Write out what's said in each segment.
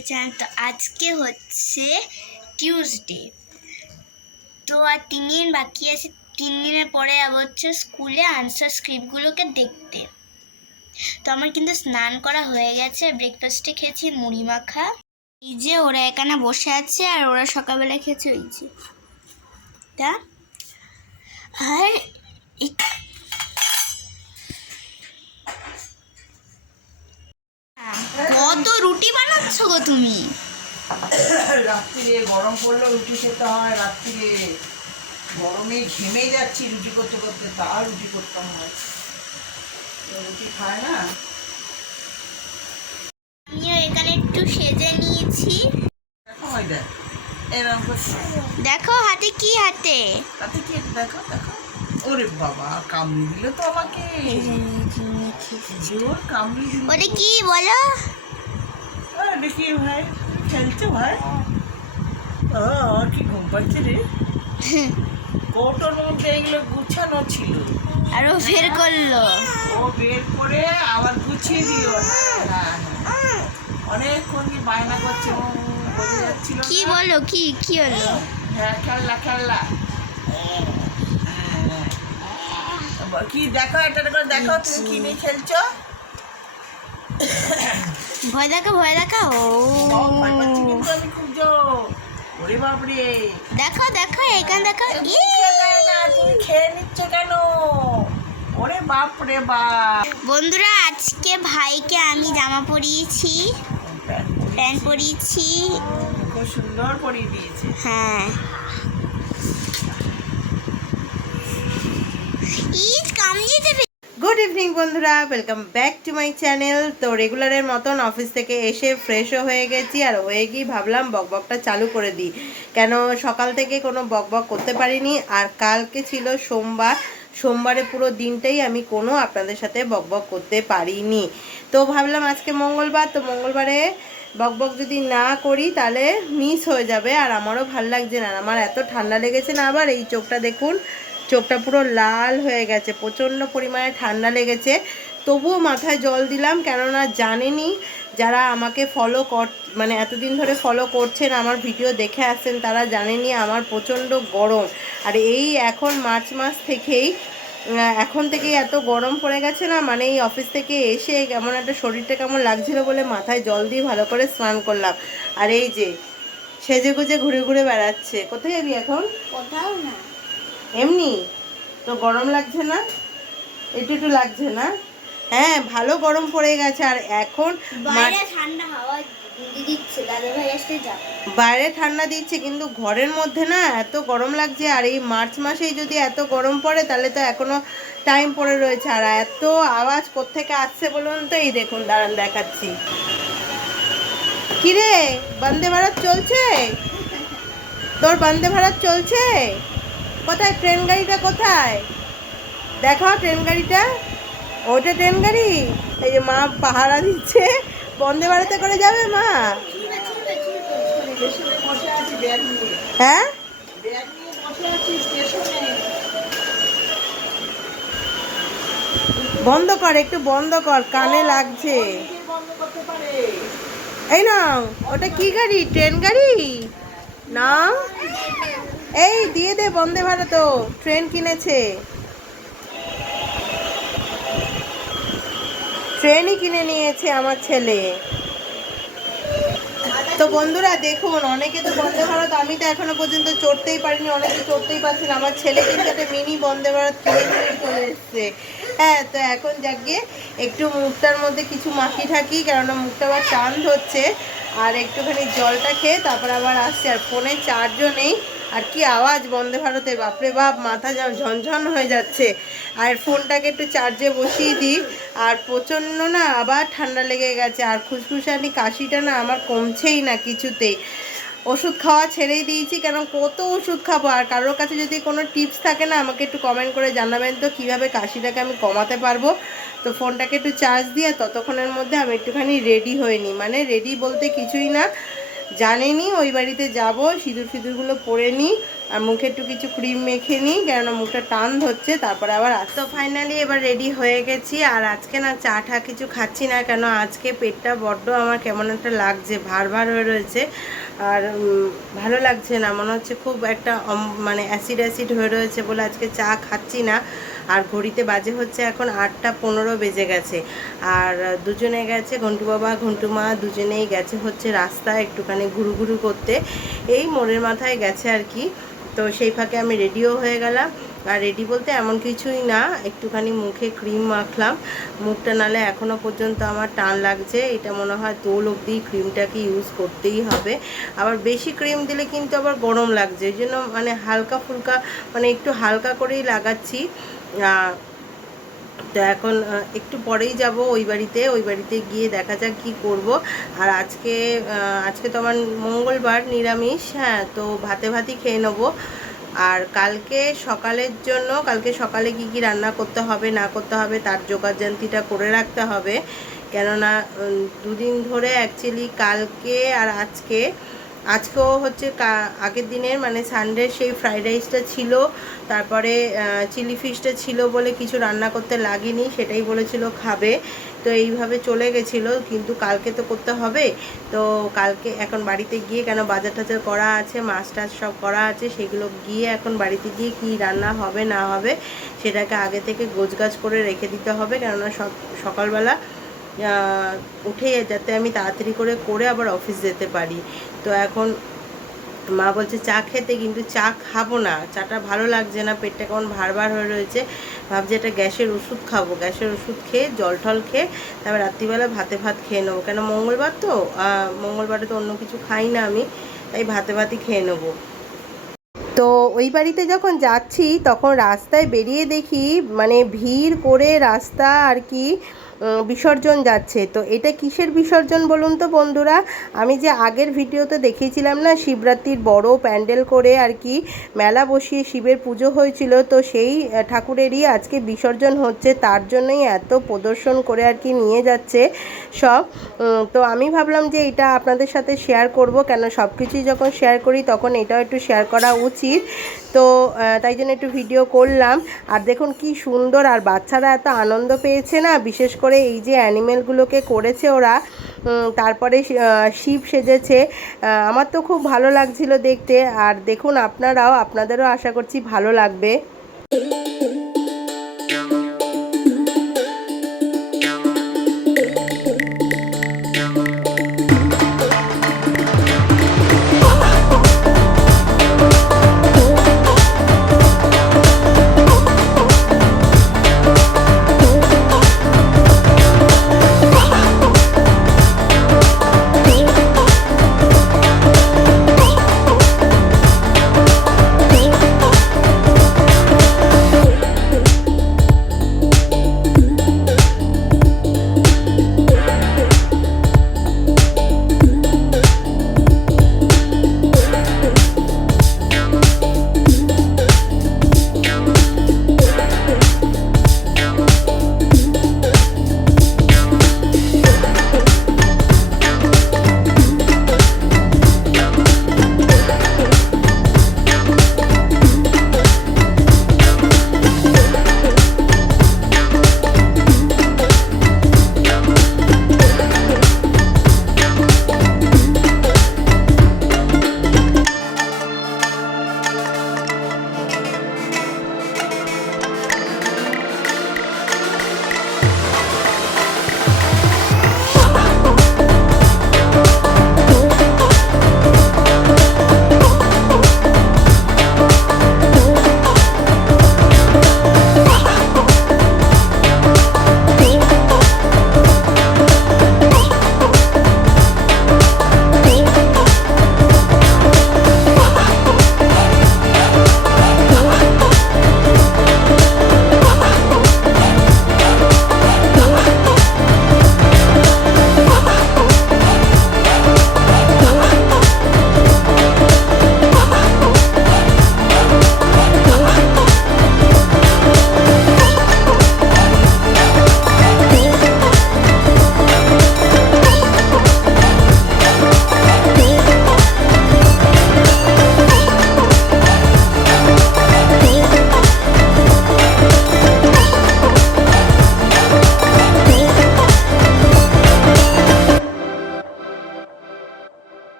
To channel তো, আজকে হচ্ছে টিউসডে তো আর তিন দিন বাকি আছে, তিন দিনের পরে আবার হচ্ছে স্কুলে আনসার স্ক্রিপ্টগুলোকে দেখতে। তো আমার কিন্তু স্নান করা হয়ে গেছে ব্রেকফাস্টে খেয়েছি মুড়ি মাখা। এই যে ওরা এখানে বসে আছে আর ওরা সকালবেলা খেয়েছে, ওই যে। তা? আর কত রুটি বানাচ্ছ গো তুমি? রাত্রিরে গরম পড়লে রুটি খেতে হয় রাত্রিরে গরমে ঘেমে যাচ্ছি রুটি করতে করতে তা রুটি করতাম হয় রুটি খায় না? আমিও এখানে একটু সেজে নিয়েছি। দেখো হাতে কি হাতে? তাতে কি দেখো দেখো। ওরে বাবা কামড়ি দিল তো আমাকে জোর কামড়ি দিল ওটা কি বলো আরে দেখি ভাই খেলছে ভাই ও কি ঘুম পাচ্ছে রে কৌটোর মধ্যে এগুলো গুছানো ছিল আরও ফের করল ও বের করে আবার গুছিয়ে দিল হ্যাঁ হ্যাঁ হ্যাঁ অনেকক্ষণ কি বায়না করছে ও। কি বলো কি কি হলো হ্যাঁ খেললা খেললা হ্যাঁ। কি দেখো এটা করে দেখো তুমি কি নিয়ে খেলছো? ভয় দেখা ভয় দেখা ও ভয় পাচ্ছি কিন্তু আমি খুব জোর। ওরে বাপরে। দেখো দেখো এখানে দেখো। এ, ই! না, তুমি খেয়ে নিচ্ছ কেন? ওরে বাপ রে বাপ। বন্ধুরা আজকে ভাইকে আমি জামা পরিয়েছি প্যান্ট পরিয়েছি। খুব সুন্দর পরিয়ে দিয়েছে। হ্যাঁ। গুড ইভিনিং বন্ধুরা। Welcome back to my channel তো রেগুলারের মতন অফিস থেকে এসে ফ্রেশও হয়ে গেছি, আর হয়ে গিয়ে ভাবলাম বকবকটা চালু করে দিই। কেন সকাল থেকে কোনো বকবক করতে পারিনি, আর কালকে ছিল সোমবার। সোমবারে পুরো দিনটাই আমি কোনো আপনাদের সাথে বকবক করতে পারিনি। তো ভাবলাম আজকে মঙ্গলবার, তো মঙ্গলবারে বকবক যদি না করি, তাহলে মিস হয়ে যাবে, আর আমারও ভালো লাগছে না। আমার এত ঠান্ডা লেগেছে না, আবার এই চোখটা দেখুন। চোখটা পুরো লাল হয়ে গেছে, প্রচণ্ড পরিমাণে ঠান্ডা লেগেছে। তবুও মাথায় জল দিলাম, কেননা জানেনি যারা আমাকে ফলো কর মানে এতদিন ধরে ফলো করছেন, আমার ভিডিও দেখে আসছেন, তারা জানেনি আমার প্রচণ্ড গরম। আর এই এখন মার্চ মাস থেকেই এখন থেকেই এত গরম পড়ে গেছে না মানে এই অফিস থেকে এসে কেমন একটা শরীরটা কেমন লাগছিল বলে মাথায় জল দিয়ে ভালো করে স্নান করলাম। আর এই যে সেজে গুজে ঘুরে ঘুরে বেড়াচ্ছে। কোথায় যাবি এখন? কোথাও না। এমনি? তো গরম লাগছে না? একটু একটু লাগছে না? হ্যাঁ ভালো গরম পড়ে গেছে। আর এখন বাইরে ঠান্ডা হাওয়া দিচ্ছে বাইরে ঠান্ডা দিচ্ছে কিন্তু ঘরের মধ্যে না এত গরম লাগছে। আর এই মার্চ মাসেই যদি এত গরম পড়ে তাহলে তো এখনও টাইম পড়ে রয়েছে। আর এত আওয়াজ কোত্থেকে আসছে বলুন তো? এই দেখুন দাঁড়ান দেখাচ্ছি। কিরে বন্দে ভারত চলছে? তোর বন্দে ভারত চলছে? কোথায়? ট্রেন গাড়িটা কোথায়? দেখাও ট্রেন গাড়িটা। ওটা ট্রেন গাড়ি? এই যে মা পাহারা দিচ্ছে। বন্দে ভারতে করে যাবে মা? হ্যাঁ? বন্ধ কর, একটু বন্ধ কর, কানে লাগছে। এই না ওটা কি গাড়ি? ট্রেন গাড়ি? না এই, দিয়ে দে বন্দে ভারত ট্রেন কিনেছে। ট্রেনই কিনে নিয়েছে আমার ছেলে। তো বন্ধুরা, দেখুন, অনেকে তো বন্দে ভারত, আমি তো এখনও পর্যন্ত চড়তেই পারিনি, অনেকে চড়তেই পারছি না আমার ছেলে কিন্তু একটা মিনি বন্দে ভারত চলে এসছে। হ্যাঁ তো এখন যাকে একটু মুখটার মধ্যে কিছু মাখি থাকি কেননা মুখটা আবার টান ধরছে আর একটুখানি জলটা খেয়ে তারপর আবার আসছে, আর ফোনে চার্জও নেই। আর কি আওয়াজ, বন্দে ভারতের, বাপরে বাপ, মাথা ঝনঝন হয়ে যাচ্ছে। আর ফোনটাকে একটু চার্জে বসিয়ে দিই। আর প্রচণ্ড না আবার ঠান্ডা লেগে গেছে। আর খুসখুসানি কাশিটা না আমার কমছেই না কিছুতেই ওষুধ খাওয়া ছেড়েই দিয়েছি কেন কত ওষুধ খাব? আর কারোর কাছে যদি কোনো টিপস থাকে না, আমাকে একটু কমেন্ট করে জানাবেন তো, কীভাবে কাশিটাকে আমি কমাতে পারব? তো ফোনটাকে একটু চার্জ দিয়ে ততক্ষণের মধ্যে আমি একটুখানি রেডি হয়ে নিই। মানে রেডি বলতে কিছুই না। জানেনি ওই বাড়িতে যাব, সিঁদুর ফিঁদুরগুলো পরে নিই আর মুখে একটু কিছু ক্রিম মেখে নিই কেননা মুখটা টান ধরছে, তারপরে আবার তো ফাইনালি এবার রেডি হয়ে গেছি, আর আজকে না চা টা কিছু খাচ্ছি না, কেন আজকে পেটটা বড্ড আমার কেমন একটা লাগছে ভার ভার হয়ে রয়েছে, আর ভালো লাগছে না, মনে হচ্ছে খুব একটা মানে অ্যাসিড অ্যাসিড হয়ে রয়েছে বলে আজকে চা খাচ্ছি না আর ঘড়িতে বাজে হচ্ছে এখন আটটা পনেরো বেজে গেছে। আর দুজনে গেছে, ঘন্টু বাবা, ঘন্টু মা, দুজনেই গেছে হচ্ছে রাস্তায় একটুখানি ঘুরু ঘুরু করতে। এই মোড়ের মাথায় গেছে আর কি। তো সেই ফাঁকে আমি রেডিও হয়ে গেলাম। আর রেডি বলতে এমন কিছুই না, একটুখানি মুখে ক্রিম মাখলাম। মুখটা নালে এখনও পর্যন্ত আমার টান লাগছে। এটা মনে হয় তোল অবধি ক্রিমটাকে ইউজ করতেই হবে। আবার বেশি ক্রিম দিলে কিন্তু আবার গরম লাগছে। ওই জন্য মানে হালকা ফুলকা মানে একটু হালকা করেই লাগাচ্ছি। তো এখন একটু পরেই যাব ওই বাড়িতে ওই বাড়িতে গিয়ে দেখা যাক কি করব। আর আজকে আজকে তো আমার মঙ্গলবার, নিরামিষ হ্যাঁ তো ভাতে ভাতই খেয়ে নেব। আর কালকে সকালের জন্য, কালকে সকালে কি কি রান্না করতে হবে, না করতে হবে, তার জোগাড়জান্তিটা করে রাখতে হবে। কেননা দুদিন ধরে অ্যাকচুয়ালি কালকে আর আজকে আজকেও হচ্ছে আগের দিনের মানে সানডে সেই ফ্রাইড রাইসটা ছিল, তারপরে চিলি ফিশটা ছিল বলে কিছু রান্না করতে লাগেনি, সেটাই বলেছিল খাবে। তো এইভাবে চলে গেছিল, কিন্তু কালকে তো করতে হবে। তো কালকে এখন বাড়িতে গিয়ে কেন বাজার টাজার করা আছে, মাছ টাছ সব করা আছে, সেগুলো গিয়ে এখন বাড়িতে গিয়ে কি রান্না হবে, না হবে, সেটাকে আগে থেকে গোছগাছ করে রেখে দিতে হবে। কেননা সকালবেলা উঠে যাতে আমি তাড়াতাড়ি করে করে আবার অফিস যেতে পারি। তো এখন মা বলছে, চা খেতে কিন্তু চা খাব না। চাটা ভালো লাগছে না, পেটটা কেমন ভার ভার হয়ে রয়েছে। ভাবছি একটা গ্যাসের ওষুধ খাব। গ্যাসের ওষুধ খেয়ে, জল টল খেয়ে তারপর রাত্রিবেলা ভাতে ভাত খেয়ে নেব। কেন মঙ্গলবার তো? মঙ্গলবারে তো অন্য কিছু খাই না আমি, তাই ভাতে ভাতই খেয়ে নেব। তো ওই বাড়িতে যখন যাচ্ছি, তখন রাস্তায় বেরিয়ে দেখি মানে ভিড় করে রাস্তা আর কি বিসর্জন যাচ্ছে। তো এটা কিসের বিসর্জন বলুন তো বন্ধুরা? আমি যে আগের ভিডিওতে দেখিয়েছিলাম না, শিবরাত্রির বড় প্যান্ডেল করে আর কি মেলা বসিয়ে শিবের পুজো হয়েছিল, তো সেই ঠাকুরেরই আজকে বিসর্জন হচ্ছে, তার জন্যই এত প্রদর্শন করে আর কি নিয়ে যাচ্ছে সব। তো আমি ভাবলাম যে এটা আপনাদের সাথে শেয়ার করব, কেন সব কিছুই যখন শেয়ার করি তখন এটাও একটু শেয়ার করা উচিত। তো তাই জন্য একটু ভিডিও করলাম। আর দেখুন কি সুন্দর, আর বাচ্চারা এত আনন্দ পেয়েছে না? বিশেষ করে এই যে অ্যানিমেলগুলোকে করেছে ওরা। তারপরে শিব সেজেছে। আমার তো খুব ভালো লাগছিল দেখতে। আর দেখুন, আপনারাও, আপনাদেরও আশা করছি ভালো লাগবে।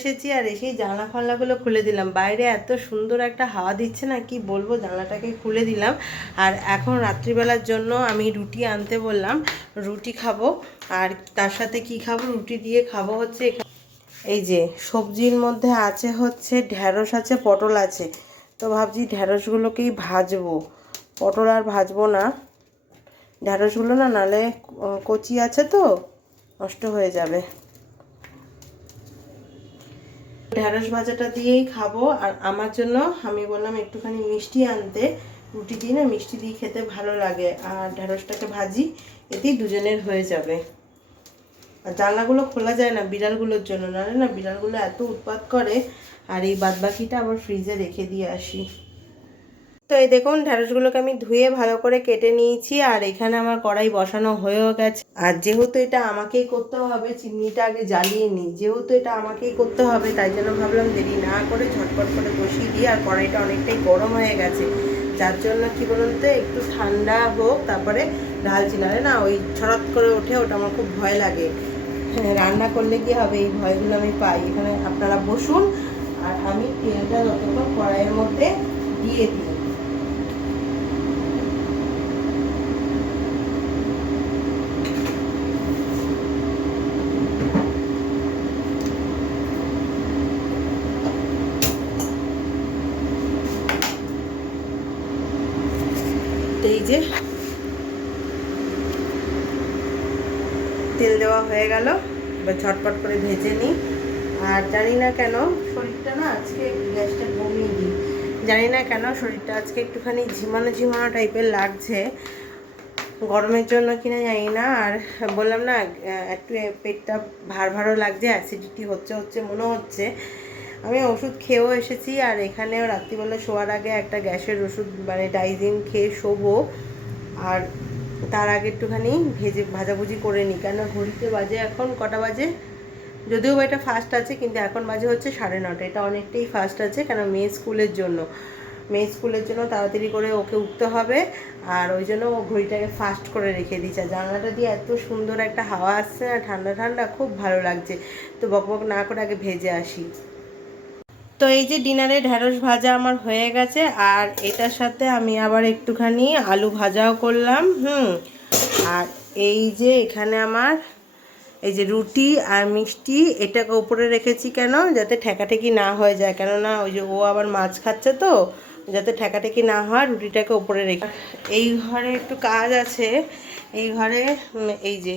এসেছি আর এসেই জানলা ফাল্লাগুলো খুলে দিলাম। বাইরে এত সুন্দর একটা হাওয়া দিচ্ছে না, কি বলব? জানলাটাকে খুলে দিলাম। আর এখন রাত্রিবেলার জন্য আমি রুটি আনতে বললাম। রুটি খাব আর তার সাথে কি খাব? রুটি দিয়ে খাব হচ্ছে এই যে সবজির মধ্যে আছে হচ্ছে ঢ্যাঁড়স আছে, পটল আছে। তো ভাবছি ঢ্যাঁড়সগুলোকেই ভাজবো। পটল আর ভাজবো না। ঢ্যাঁড়সগুলো না নালে কচি আছে তো, নষ্ট হয়ে যাবে। ঢ্যাঁড়স ভাজাটা দিয়েই খাব। আর আমার জন্য আমি বললাম একটুখানি মিষ্টি আনতে। রুটি দিই না মিষ্টি দিয়ে খেতে ভালো লাগে। আর ঢ্যাঁড়সটাকে ভাজি, এতেই দুজনের হয়ে যাবে। আর জানলাগুলো খোলা যায় না বিড়ালগুলোর জন্য। নাহলে না বিড়ালগুলো এত উৎপাত করে। আর এই বাদবাকিটা আবার ফ্রিজে রেখে দিয়ে আসি। তো এই দেখুন ঢ্যাঁড়সগুলোকে আমি ধুয়ে ভালো করে কেটে নিয়েছি আর এখানে আমার কড়াই বসানো হয়েও গেছে। আর যেহেতু এটা আমাকেই করতে হবে চিমনিটা আগে জ্বালিয়ে নিই। যেহেতু এটা আমাকেই করতে হবে তাই জন্য ভাবলাম দেরি না করে ঝটপট করে বসিয়ে দিই আর কড়াইটা অনেকটাই গরম হয়ে গেছে। যার জন্য কি বলুন তো একটু ঠান্ডা হোক তারপরে ঢালছি। নাহলে না ওই ছড়াত করে ওঠে ওটা আমার খুব ভয় লাগে। হ্যাঁ, রান্না করলে কি হবে? এই ভয়গুলো আমি পাই। এখানে আপনারা বসুন আর আমি তেলটা যতক্ষণ কড়াইয়ের মধ্যে দিয়ে দিই তো এই যে তেল দেওয়া হয়ে গেল এবার ঝটপট করে ভেজে নিই। আর জানি না কেন, শরীরটা না আজকে গ্যাসটা কমিয়ে দিই। জানি না কেন, শরীরটা আজকে একটুখানি ঝিমানো ঝিমানো টাইপের লাগছে। গরমের জন্য কিনা জানি না, আর বললাম না একটু পেটটা ভার ভারও লাগছে অ্যাসিডিটি হচ্ছে হচ্ছে, মনে হচ্ছে। আমি ওষুধ খেয়েও এসেছি, আর এখানেও রাত্রিবেলা শোয়ার আগে একটা গ্যাসের ওষুধ মানে ডাইজিন খেয়ে শোবো। আর তার আগে একটুখানি ভেজে, ভাজাভুজি করে নিই। কেন ঘড়িতে বাজে এখন কটা বাজে? যদিও বা এটা ফার্স্ট আছে, কিন্তু এখন বাজে হচ্ছে সাড়ে নটা। এটা অনেকটাই ফার্স্ট আছে কেন মেয়ে স্কুলের জন্য। মেয়ে স্কুলের জন্য তাড়াতাড়ি করে ওকে উঠতে হবে, আর ওই জন্য ও ঘড়িটাকে ফাস্ট করে রেখে দিচ্ছে জানলাটা দিয়ে এত সুন্দর একটা হাওয়া আসছে না, ঠান্ডা ঠান্ডা, খুব ভালো লাগছে। তো বকবক না করে আগে ভেজে আসি। তো এই যে ডিনারে ঢ্যাঁড়স ভাজা আমার হয়ে গেছে, আর এটার সাথে আমি আবার একটুখানি আলু ভাজাও করলাম, হুম। আর এই যে এখানে আমার, এই যে রুটি আর মিষ্টি, এটাকে উপরে রেখেছি কেন? যাতে ঠেকাঠেকি না হয়ে যায়। কেননা ওই যে ও আবার মাছ খাচ্ছে তো, যাতে ঠেকাঠেকি না হয়, রুটিটাকে উপরে রেখে এই ঘরে একটু কাজ আছে। এই ঘরে এই যে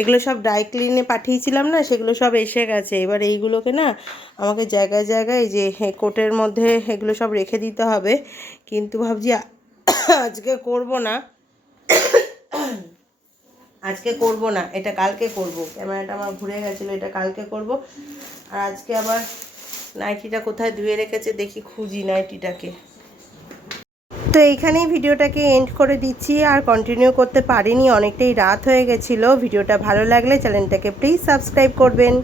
এগুলো সব ড্রাই ক্লিনে পাঠিয়েছিলাম না, সেগুলো সব এসে গেছে। এবার এইগুলোকে না আমাকে জায়গায় জায়গায় যে কোটের মধ্যে এগুলো সব রেখে দিতে হবে। কিন্তু ভাবছি আজকে করব না। আজকে করব না, এটা কালকে করব। ক্যামেরাটা আমার ঘুরে গেছিল, এটা কালকে করব। আর আজকে আবার নাইটিটা কোথায় ধুয়ে রেখেছে দেখি খুঁজি নাইটিটাকে। তো এইখানেই ভিডিওটাকে এন্ড করে দিচ্ছি আর কন্টিনিউ করতে পারিনি, অনেকটাই রাত হয়ে গেছিল। ভিডিওটা ভালো লাগলে চ্যানেলটাকে প্লিজ সাবস্ক্রাইব করবেন।